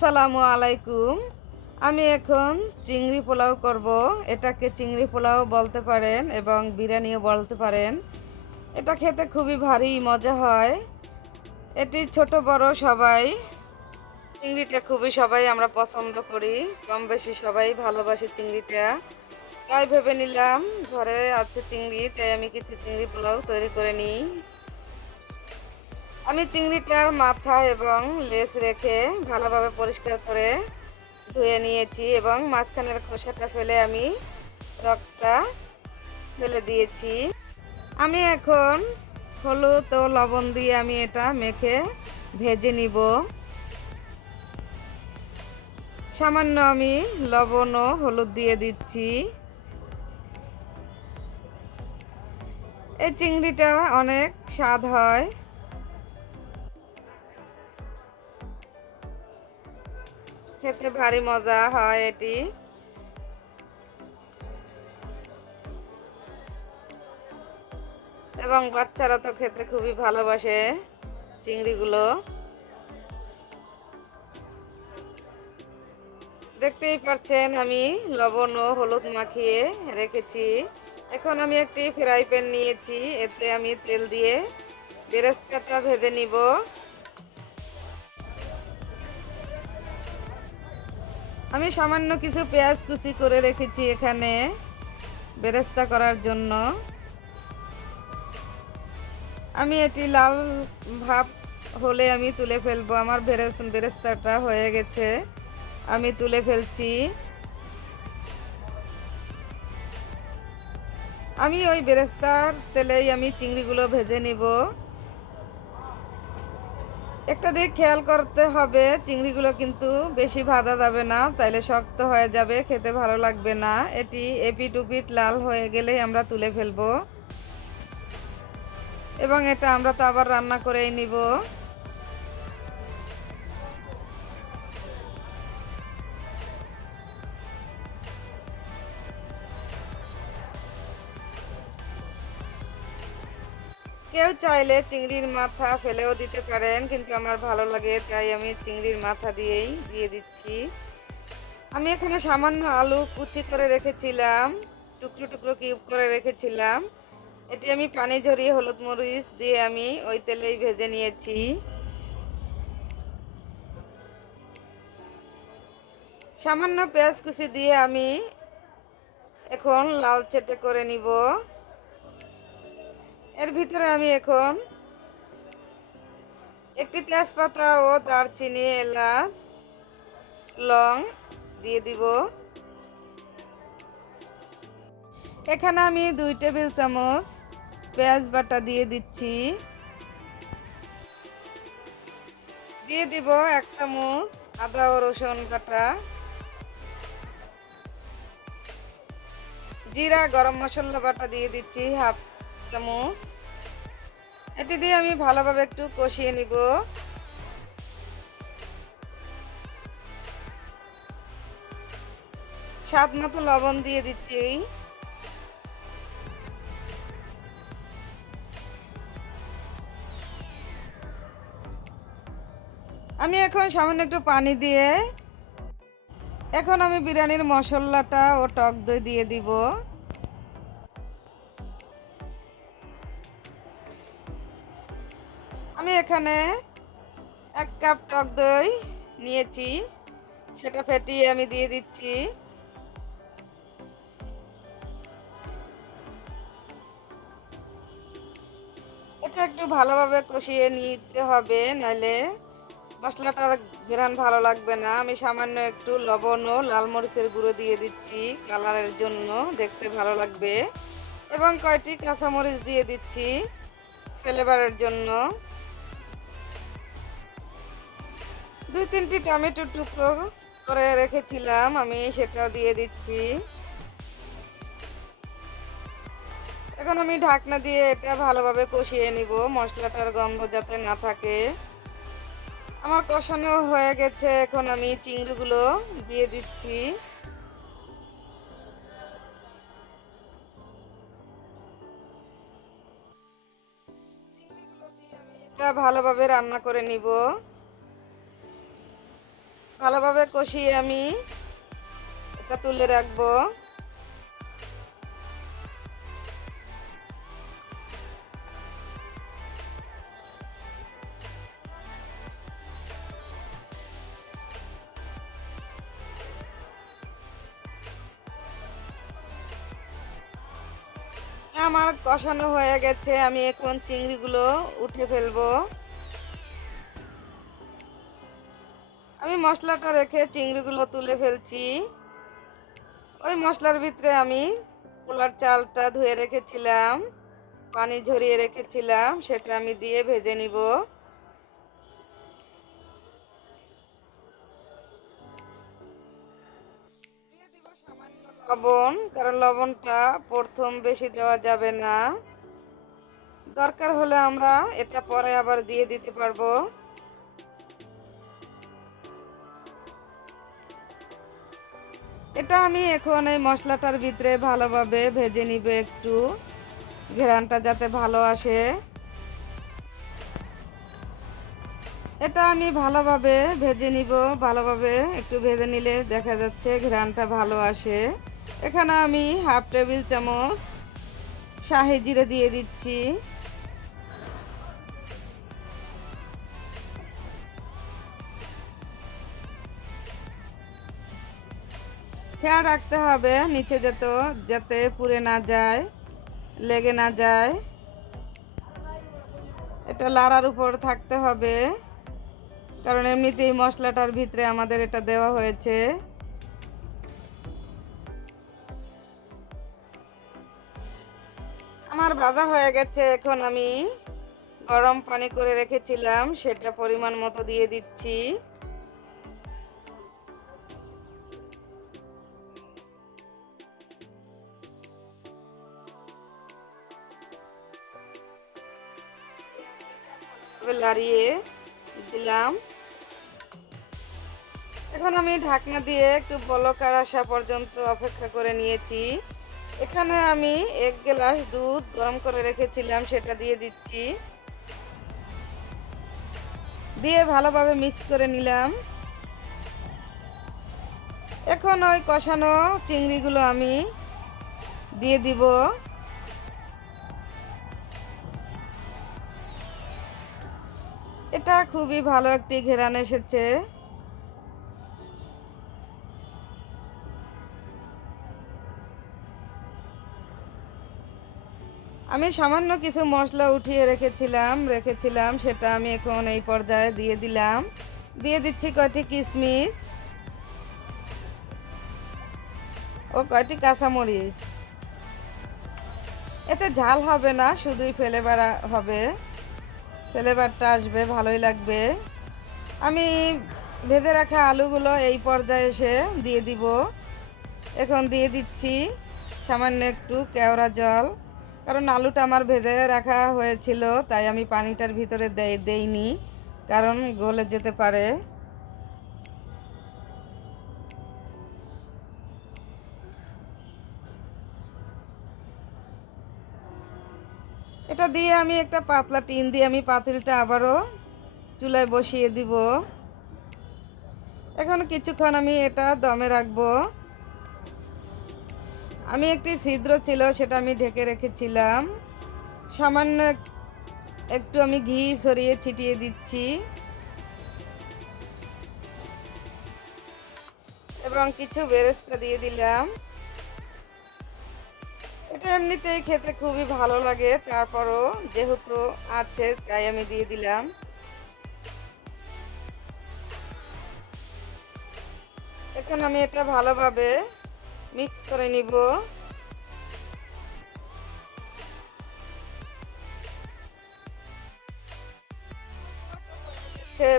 আসসালামু আলাইকুম। আমি এখন চিংড়ি পোলাও করব। এটাকে চিংড়ি পোলাও বলতে পারেন এবং বিরিয়ানিও বলতে পারেন। এটা খেতে খুবই ভারী, মজা হয়। এটি ছোট, বড় সবাই। চিংড়িটা খুবই সবাই আমরা পছন্দ করি। কম বেশি সবাই ভালোবাসি চিংড়িটা। তাই ভেবে নিলাম, ঘরে আছে চিংড়ি, তাই আমি কিছু চিংড়ি পোলাও তৈরি করে নিই। আমি চিংড়িটার মাথা এবং লেজ রেখে ভালোভাবে পরিষ্কার করে ধুয়ে নিয়েছি এবং মাঝখানের খোসাটা ফেলে আমি রকটা ফেলে দিয়েছি। আমি এখন হলুদ ও লবণ দিয়ে আমি এটা মেখে ভেজে নিব। সামান্য আমি লবণ ও হলুদ দিয়ে দিচ্ছি। এই চিংড়িটা অনেক স্বাদ হয়। খেতে ভারী মজা হয় এটি। এবং বাচ্চারা তো খেতে খুবই ভালোবাসে চিংড়িগুলো। দেখতেই পাচ্ছেন আমি লবণ ও হলুদ মাখিয়ে রেখেছি। এখন আমি একটি ফ্রাই প্যান নিয়েছি, এতে আমি তেল দিয়ে বেরেস্তাটা ভেজে নিব। আমি সামান্য কিছু পেঁয়াজ কুচি করে রেখেছি এখানে, বেরেস্তা করার জন্য। আমি এটি লাল ভাব হলে আমি তুলে ফেলব। আমার বেরেস, বেরেস্তাটা হয়ে গেছে। আমি তুলে ফেলছি। আমি ওই বেরেস্তার তেলেই আমি চিংড়িগুলো ভেজে নিব। একটা দিক খেয়াল করতে হবে, চিংড়িগুলো কিন্তু বেশি ভাজা যাবে না, তাইলে শক্ত হয়ে যাবে, খেতে ভালো লাগবে না। এটি এপিট উপিট লাল হয়ে গেলেই আমরা তুলে ফেলব। এবং এটা আমরা তো আবার রান্না করেই নিব। চাইলে চিংড়ির মাথা ফেলেও দিতে পারেন, কিন্তু আমার ভালো লাগে, তাই আমি চিংড়ির মাথা দিয়েই দিয়ে দিচ্ছি। আমি এখানে সামান্য আলু কুচি করে রেখেছিলাম, টুকরো টুকরো কিউব করে রেখেছিলাম। এটি আমি পানি ঝরিয়ে হলুদ মরিচ দিয়ে আমি ওই তেলেই ভেজে নিয়েছি। সামান্য পেঁয়াজ কুচি দিয়ে আমি এখন লাল চেটে করে নিব। এর ভিতরে আমি এখন একটি তেজপাতা ও দারচিনি এলাচ লং দিয়ে দিব। এখানে আমি দুই টেবিল চামচ পেঁয়াজ বাটা দিয়ে দিচ্ছি। দিয়ে দিব এক চামচ আদা ও রসুন বাটা। জিরা, গরম মশলা বাটা দিয়ে দিচ্ছি, হাফ চামচ। এটি দিয়ে আমি ভালোভাবে একটু কষিয়ে নিব। স্বাদ মতো লবণ দিয়ে দিচ্ছি আমি এখন সামান্য একটু পানি দিয়ে এখন আমি বিরিয়ানির মশলাটা ও টক দই দিয়ে দিব। আমি এখানে এক কাপ টক দই নিয়েছি। সেটা ফেটিয়ে আমি দিয়ে দিচ্ছি। এটা একটু ভালোভাবে কষিয়ে নিতে হবে, নাহলে মশলাটার ঘেরান ভালো লাগবে না। আমি সামান্য একটু লবণ ও লাল মরিচের গুঁড়ো দিয়ে দিচ্ছি কালারের জন্য, দেখতে ভালো লাগবে। এবং কয়টি কাঁচামরিচ দিয়ে দিচ্ছি ফ্লেভারের জন্য। দুই তিনটি টমেটো টুকরো করে রেখেছিলাম, আমি সেটাও দিয়ে দিচ্ছি। এখন আমি ঢাকনা দিয়ে এটা ভালোভাবে কষিয়ে নিব, মশলাটার গন্ধ যাতে না থাকে। আমার কষানো হয়ে গেছে, এখন আমি চিংড়িগুলো দিয়ে দিচ্ছি। এটা ভালোভাবে রান্না করে নিব। ভালোভাবে কষিয়ে আমি এটা তুলে রাখব। আমার কষানো হয়ে গেছে, আমি এখন চিংড়িগুলো উঠে ফেলব। মশলাটা রেখে চিংড়িগুলো তুলে ফেলছি। ওই মশলার ভিতরে আমি পোলার চালটা ধুয়ে রেখেছিলাম, পানি ঝরিয়ে রেখেছিলাম, সেটা আমি দিয়ে ভেজে নিব। লবণ, কারণ লবণটা প্রথম বেশি দেওয়া যাবে না। দরকার হলে আমরা এটা পরে আবার দিয়ে দিতে পারব। এটা আমি এখন এই মশলাটার ভিতরে ভালোভাবে ভেজে নিব একটু। ঘেরানটা যাতে ভালো আসে। এটা আমি ভালোভাবে ভেজে নিব, ভালোভাবে একটু ভেজে নিলে দেখা যাচ্ছে ঘ্রানটা ভালো আসে। এখানে আমি হাফ টেবিল চামচ শাহি জিরে দিয়ে দিচ্ছি। খেয়াল রাখতে হবে নিচে যেত যাতে পুড়ে না যায়, লেগে না যায়। এটা লাড়ার উপর থাকতে হবে, কারণ এমনিতেই মশলাটার ভিতরে আমাদের এটা দেওয়া হয়েছে। আমার ভাজা হয়ে গেছে, এখন আমি গরম পানি করে রেখেছিলাম, সেটা পরিমাণ মতো দিয়ে দিচ্ছি। লাড়িয়ে দিলাম। এখন আমি ঢাকনা দিয়ে একটু বলকার আসা পর্যন্ত অপেক্ষা করে নিয়েছি। এখানে আমি এক গ্লাস দুধ গরম করে রেখেছিলাম, সেটা দিয়ে দিচ্ছি। দিয়ে ভালোভাবে মিক্স করে নিলাম। এখন ওই কষানো চিংড়িগুলো আমি দিয়ে দিব। এটা খুবই ভালো একটি ঘেরান এসেছে। আমি সামান্য কিছু মশলা উঠিয়ে রেখেছিলাম রেখেছিলাম, সেটা আমি এখন এই পর্যায়ে দিয়ে দিলাম। দিয়ে দিচ্ছি কয়টি কিশমিশ ও কয়টি কাঁচামরিচ। এতে ঝাল হবে না, শুধুই ফেলে বেড়া হবে। ফ্লেভারটা আসবে, ভালোই লাগবে। আমি ভেজে রাখা আলুগুলো এই পর্যায়ে এসে দিয়ে দিব। এখন দিয়ে দিচ্ছি সামান্য একটু কেওড়া জল, কারণ আলুটা আমার ভেজে রাখা হয়েছিল, তাই আমি পানিটার ভিতরে দেই, দেইনি, কারণ গলে যেতে পারে। এটা দিয়ে আমি একটা পাতলা টিন দিয়ে আমি পাতিলটা আবারও চুলায় বসিয়ে দিব। এখন কিছুক্ষণ আমি এটা দমে রাখব। আমি একটি ছিদ্র ছিল, সেটা আমি ঢেকে রেখেছিলাম। সামান্য একটু আমি ঘি সরিয়ে ছিটিয়ে দিচ্ছি। এবং কিছু বেরেস্তা দিয়ে দিলাম। এটা এমনিতেই খেতে খুবই ভালো লাগে, তারপরও যেহেতু আছে, তাই আমি দিয়ে দিলাম। এখন আমি এটা ভালোভাবে মিক্স করে নিব।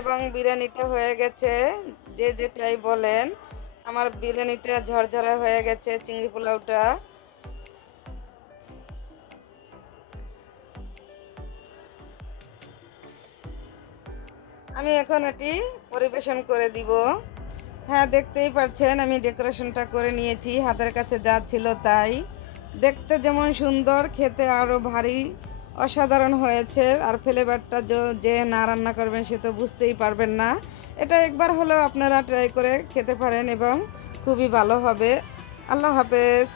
এবং বিরিয়ানিটা হয়ে গেছে, যে যেটাই বলেন, আমার বিরিয়ানিটা ঝরঝরা হয়ে গেছে, চিংড়ি পোলাওটা। আমি এখন এটি পরিবেশন করে দিব। হ্যাঁ দেখতেই পাচ্ছেন, আমি ডেকোরেশনটা করে নিয়েছি, হাতের কাছে যা ছিল তাই। দেখতে যেমন সুন্দর, খেতে আরও ভারী, অসাধারণ হয়েছে, আর ফ্লেভারটা যে না রান্না করবেন সে তো বুঝতেই পারবেন না। এটা একবার হলেও আপনারা ট্রাই করে খেতে পারেন এবং খুবই ভালো হবে। আল্লাহ হাফেজ।